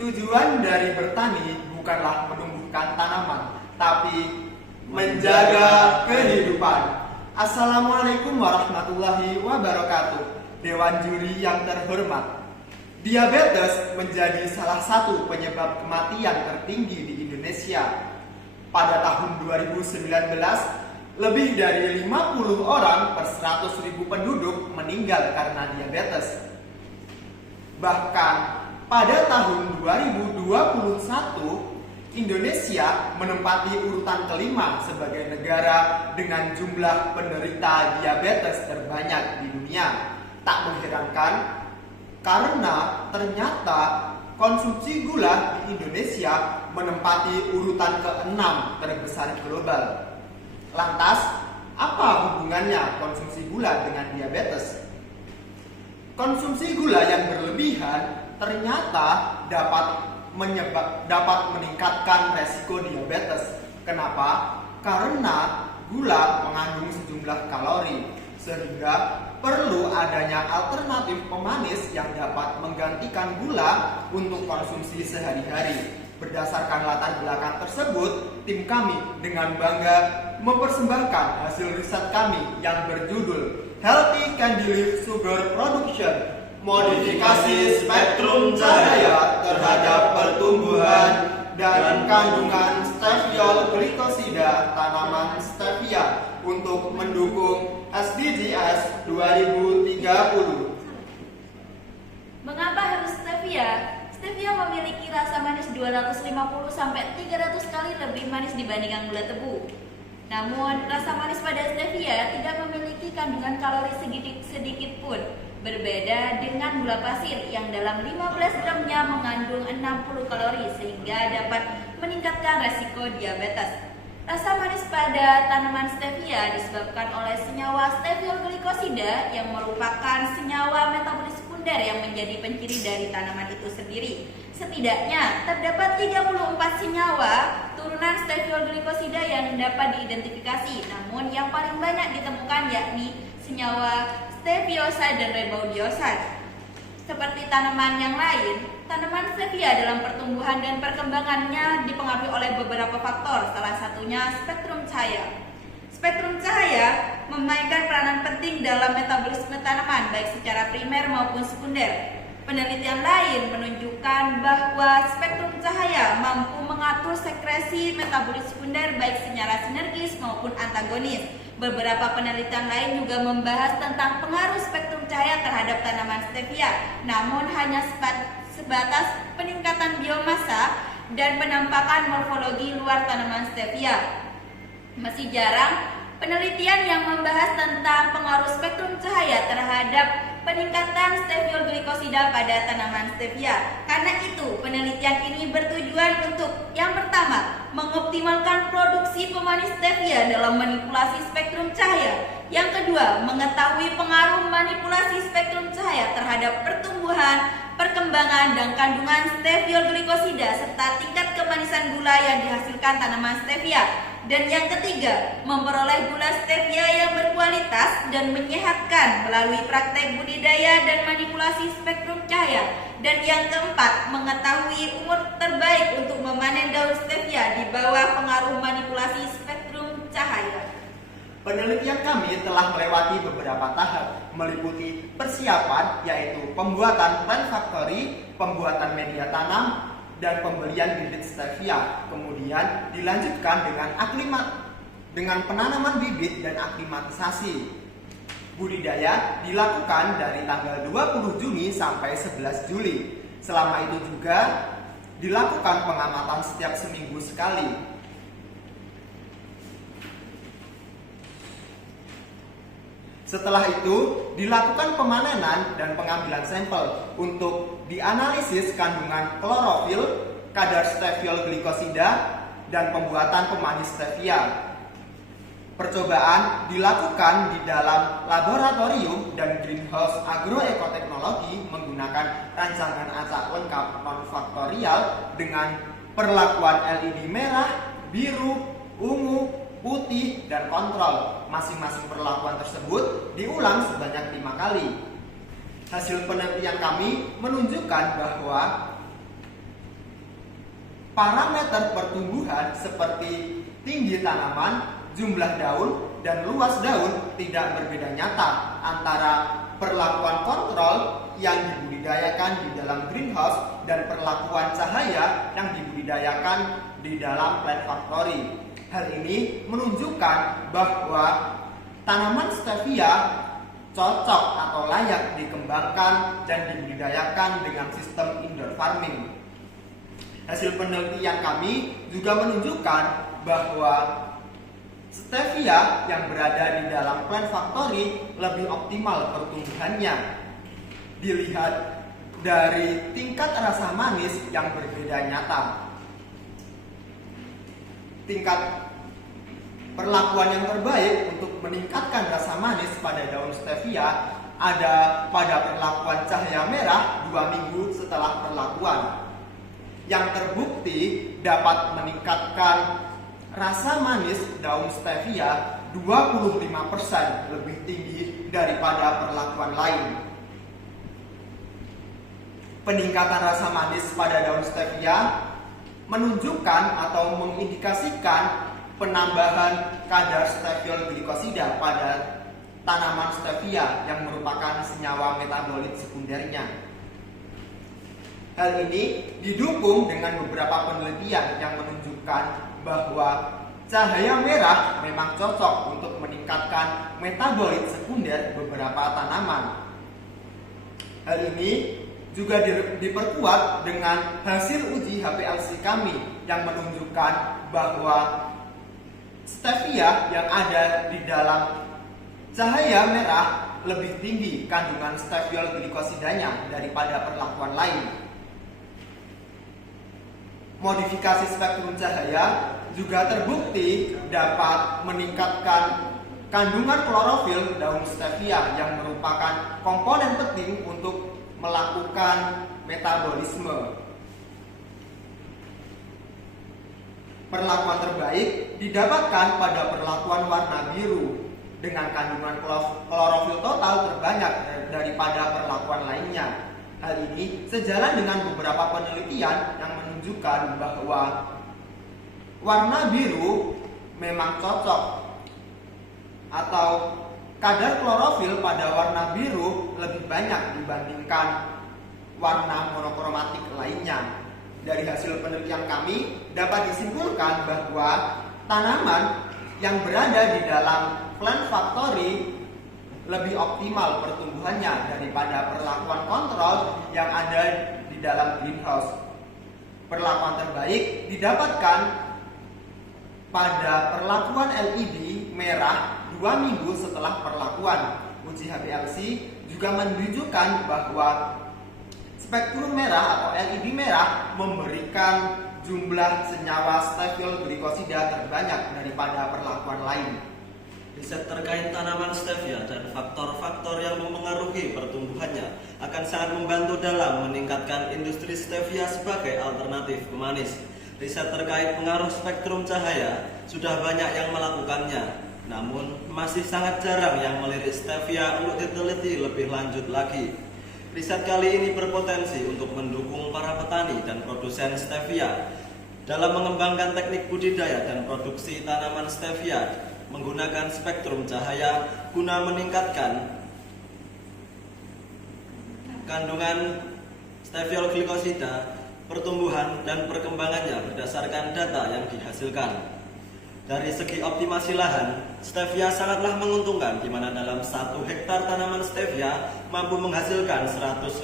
Tujuan dari bertani bukanlah menumbuhkan tanaman, tapi menjaga kehidupan. Assalamualaikum warahmatullahi wabarakatuh. Dewan juri yang terhormat, diabetes menjadi salah satu penyebab kematian tertinggi di Indonesia. Pada tahun 2019, lebih dari 50 orang per 100.000 penduduk meninggal karena diabetes. Bahkan pada tahun 2021, Indonesia menempati urutan kelima sebagai negara dengan jumlah penderita diabetes terbanyak di dunia. Tak mengherankan karena ternyata konsumsi gula di Indonesia menempati urutan ke-6 terbesar global. Lantas, apa hubungannya konsumsi gula dengan diabetes? Konsumsi gula yang berlebihan ternyata dapat meningkatkan resiko diabetes. Kenapa? Karena gula mengandung sejumlah kalori, sehingga perlu adanya alternatif pemanis yang dapat menggantikan gula untuk konsumsi sehari-hari. Berdasarkan latar belakang tersebut, tim kami dengan bangga mempersembahkan hasil riset kami yang berjudul Healthy Candy Leaf Sugar Production, modifikasi spektrum cahaya terhadap pertumbuhan dan kandungan steviol glikosida tanaman stevia untuk mendukung SDGs 2030. Mengapa harus stevia? Stevia memiliki rasa manis 250-300 kali lebih manis dibandingkan gula tebu. Namun, rasa manis pada stevia tidak memiliki kandungan kalori sedikit pun. Berbeda dengan gula pasir yang dalam 15 gramnya mengandung 60 kalori sehingga dapat meningkatkan resiko diabetes. Rasa manis pada tanaman stevia disebabkan oleh senyawa steviol glikosida yang merupakan senyawa metabolis sekunder yang menjadi penciri dari tanaman itu sendiri. Setidaknya terdapat 34 senyawa turunan steviol glikosida yang dapat diidentifikasi, namun yang paling banyak ditemukan yakni senyawa steviosa dan rebaudiosat. Seperti tanaman yang lain, tanaman stevia dalam pertumbuhan dan perkembangannya dipengaruhi oleh beberapa faktor, salah satunya spektrum cahaya. Spektrum cahaya memainkan peranan penting dalam metabolisme tanaman, baik secara primer maupun sekunder. Penelitian lain menunjukkan bahwa spektrum cahaya mampu mengatur sekresi metabolis sekunder baik secara sinergis maupun antagonis. Beberapa penelitian lain juga membahas tentang pengaruh spektrum cahaya terhadap tanaman stevia, namun hanya sebatas peningkatan biomasa dan penampakan morfologi luar tanaman stevia. Masih jarang penelitian yang membahas tentang pengaruh spektrum cahaya terhadap peningkatan steviol glikosida pada tanaman stevia. Karena itu, penelitian ini bertujuan untuk yang pertama, mengoptimalkan produksi pemanis stevia dalam manipulasi spektrum cahaya. Yang kedua, mengetahui pengaruh manipulasi spektrum cahaya terhadap pertumbuhan, perkembangan, dan kandungan steviol glikosida serta tingkat kemanisan gula yang dihasilkan tanaman stevia. Dan yang ketiga, memperoleh gula stevia yang berkualitas dan menyehatkan melalui praktek budidaya dan manipulasi spektrum cahaya. Dan yang keempat, mengetahui umur terbaik untuk memanen daun stevia di bawah pengaruh manipulasi spektrum cahaya. Penelitian kami telah melewati beberapa tahap, meliputi persiapan yaitu pembuatan plant factory, pembuatan media tanam, dan pembelian bibit stevia. Kemudian dilanjutkan dengan penanaman bibit dan aklimatisasi. Budidaya dilakukan dari tanggal 20 Juni sampai 11 Juli. Selama itu juga dilakukan pengamatan setiap seminggu sekali. Setelah itu, dilakukan pemanenan dan pengambilan sampel untuk dianalisis kandungan klorofil, kadar steviol glikosida, dan pembuatan pemanis stevia. Percobaan dilakukan di dalam laboratorium dan greenhouse agroekoteknologi menggunakan rancangan acak lengkap non-faktorial dengan perlakuan LED merah, biru, ungu, putih, dan kontrol. Masing-masing perlakuan tersebut diulang sebanyak 5 kali. Hasil penelitian kami menunjukkan bahwa Parameter pertumbuhan seperti tinggi tanaman, jumlah daun, dan luas daun tidak berbeda nyata antara perlakuan kontrol yang dibudidayakan di dalam greenhouse dan perlakuan cahaya yang dibudidayakan di dalam plant factory. Hal ini menunjukkan bahwa tanaman stevia cocok atau layak dikembangkan dan dibudidayakan dengan sistem indoor farming. Hasil penelitian kami juga menunjukkan bahwa stevia yang berada di dalam plant factory lebih optimal pertumbuhannya. Dilihat dari tingkat rasa manis yang berbeda nyata. Tingkat perlakuan yang terbaik untuk meningkatkan rasa manis pada daun stevia ada pada perlakuan cahaya merah 2 minggu setelah perlakuan, yang terbukti dapat meningkatkan rasa manis daun stevia 25% lebih tinggi daripada perlakuan lain. Peningkatan rasa manis pada daun stevia menunjukkan atau mengindikasikan penambahan kadar steviol glikosida pada tanaman stevia yang merupakan senyawa metabolit sekundernya. Hal ini didukung dengan beberapa penelitian yang menunjukkan bahwa cahaya merah memang cocok untuk meningkatkan metabolit sekunder beberapa tanaman. Hal ini juga diperkuat dengan hasil uji HPLC kami yang menunjukkan bahwa stevia yang ada di dalam cahaya merah lebih tinggi kandungan steviol glikosidanya daripada perlakuan lain. Modifikasi spektrum cahaya juga terbukti dapat meningkatkan kandungan klorofil daun stevia yang merupakan komponen penting untuk melakukan metabolisme. Perlakuan terbaik didapatkan pada perlakuan warna biru dengan kandungan klorofil total terbanyak daripada perlakuan lainnya. Hal ini sejalan dengan beberapa penelitian yang menunjukkan bahwa warna biru memang cocok atau kadar klorofil pada warna biru lebih banyak dibandingkan warna monokromatik lainnya. Dari hasil penelitian kami dapat disimpulkan bahwa tanaman yang berada di dalam plant factory lebih optimal pertumbuhannya daripada perlakuan kontrol yang ada di dalam greenhouse. Perlakuan terbaik didapatkan pada perlakuan LED merah 2 minggu setelah perlakuan. Uji HPLC juga menunjukkan bahwa spektrum merah atau LED merah memberikan jumlah senyawa steviol glikosida terbanyak daripada perlakuan lain. Riset terkait tanaman stevia dan faktor-faktor yang memengaruhi pertumbuhannya akan sangat membantu dalam meningkatkan industri stevia sebagai alternatif pemanis. Riset terkait pengaruh spektrum cahaya sudah banyak yang melakukannya, namun masih sangat jarang yang melirik stevia untuk diteliti lebih lanjut lagi. Riset kali ini berpotensi untuk mendukung para petani dan produsen stevia dalam mengembangkan teknik budidaya dan produksi tanaman stevia menggunakan spektrum cahaya guna meningkatkan kandungan steviol glikosida, pertumbuhan dan perkembangannya berdasarkan data yang dihasilkan. Dari segi optimasi lahan, stevia sangatlah menguntungkan di mana dalam 1 hektar tanaman stevia mampu menghasilkan 150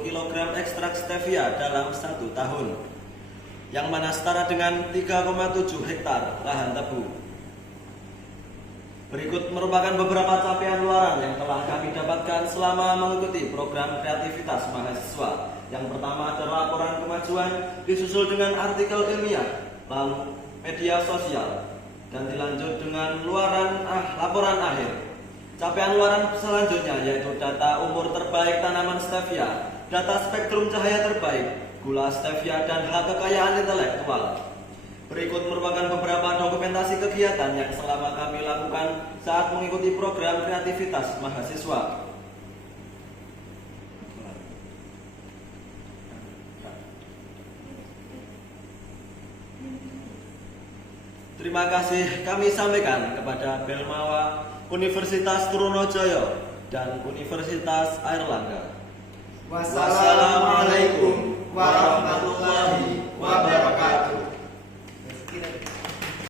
kg ekstrak stevia dalam 1 tahun, yang mana setara dengan 3,7 hektar lahan tebu. Berikut merupakan beberapa capaian luaran yang telah kami dapatkan selama mengikuti program kreativitas mahasiswa. Yang pertama adalah laporan kemajuan, disusul dengan artikel ilmiah, lalu media sosial, dan dilanjut dengan laporan akhir. Capaian luaran selanjutnya yaitu data umur terbaik tanaman stevia, data spektrum cahaya terbaik, gula stevia, dan hak kekayaan intelektual. Berikut merupakan beberapa dokumentasi kegiatan yang selama kami lakukan saat mengikuti program kreativitas mahasiswa. Terima kasih kami sampaikan kepada Belmawa, Universitas Trunojoyo, dan Universitas Airlangga. Wassalamualaikum